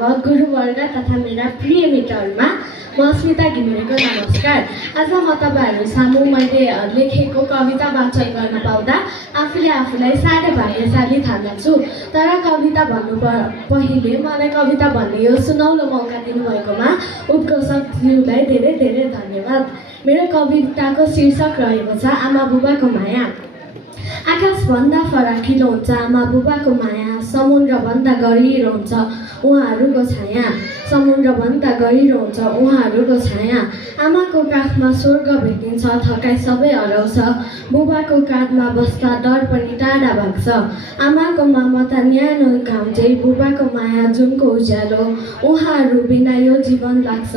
अभिभावक, गुरुवर्ग तथा मेरा प्रिय मित्रहरूमा म अस्मिता घिमिरेको नमस्कार। आज म तपाईँहरू सामु मैले लेखेको कविता वाचन गर्न पाउँदा आफूले आफूलाई साह्रै भाग्यशाली ठान्दछु। तर कविता भन्नु पहिले मलाई कविता भन्ने यो सुनौलो मौका दिनुभएकोमा उद्घोषकज्यूलाई धेरै धेरै धन्यवाद। मेरो कविताको शीर्षक रहेको छ आमा बुबाको माया। आकाशभन्दा फराकिलो हुन्छ आमा बुबाको माया, समुद्रभन्दा गहिरो हुन्छ उहाँहरूको छाया, समुद्रभन्दा गहिरो हुन्छ उहाँहरूको छाया। आमाको काखमा स्वर्ग भेटिन्छ, थकाइ सबै हराउँछ, बुबाको काँधमा बस्दा डर पनि टाढा भाग्छ। आमाको ममता न्यानो घामझै, बुबाको माया जुनको उज्यालो, उहाँहरू बिना यो जीवन लाग्छ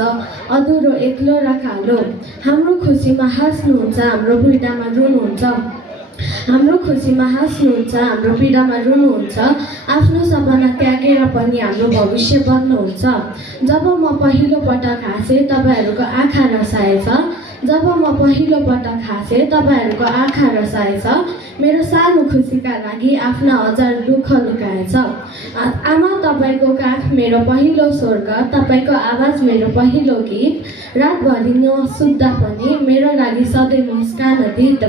अधुरो, एक्लो र कालो। हाम्रो खुसीमा हाँस्नुहुन्छ, हाम्रो पीडामा रुनुहुन्छ, हाम्रो खुसीमा हाँस्नुहुन्छ, हाम्रो पीडामा रुनुहुन्छ, आफ्नो सपना त्यागेर पनि हाम्रो भविष्य बन्नुहुन्छ। जब म पहिलो पटक हाँसेँ तपाईँहरूको आँखा रसाएछ, जब म पहिलो पटक हाँसेँ तपाईँहरूको आँखा रसाएछ, मेरो सानो खुसीका लागि आफ्ना हजार दुःख लुकाएछ। आमा तपाईँको काख मेरो पहिलो स्वर्ग, तपाईँको आवाज मेरो पहिलो गीत, रातभरि नसुत्दा पनि मेरो लागि सधैँ मुस्कान दित।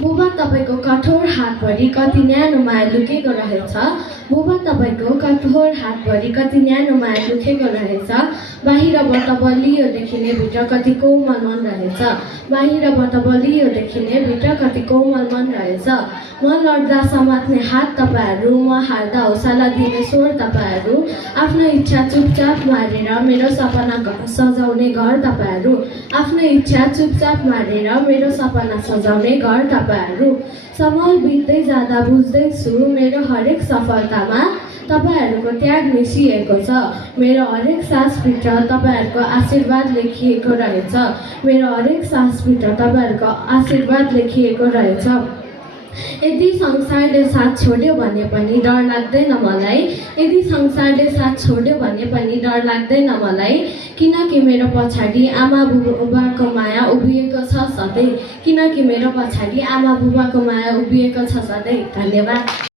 बुबा तपाईँको कठोर हातभरि कति न्यानो माया लुकेको रहेछ, बुबा तपाईँको कठोर हातभरि कति न्यानो माया लुकेको रहेछ। बाहिरबाट बलियो देखिने भित्र कति कोमल मन रहेछ, बाहिरबाट बलियो देखिने भित्र कति कोमल मन रहेछ। म लड्दा समात्ने हात तपाईँहरू, म हार्दा हौसला दिने स्वर तपाईँहरू, आफ्नो इच्छा चुपचाप मारेर मेरो सपना सजाउने घर तपाईँहरू, आफ्नो इच्छा चुपचाप मारेर मेरो सपना सजाउने घर तपाईँहरू। समय बित्दै जाँदा बुझ्दैछु मेरो हरेक सफलतामा तपाईँहरूको त्याग मिसिएको छ, मेरो हरेक सासभित्र तपाईँहरूको आशीर्वाद लेखिएको रहेछ, मेरो हरेक सासभित्र तपाईँहरूको आशीर्वाद लेखिएको रहेछ। यदि संसारले साथ छोड्यो भने पनि डर लाग्दैन मलाई, यदि संसारले साथ छोड्यो भने पनि डर लाग्दैन मलाई, किनकि मेरो पछाडि आमा बुबाको माया उभिएको छ सधैँ, किनकि मेरो पछाडि आमा बुबाको माया उभिएको छ सधैँ। धन्यवाद।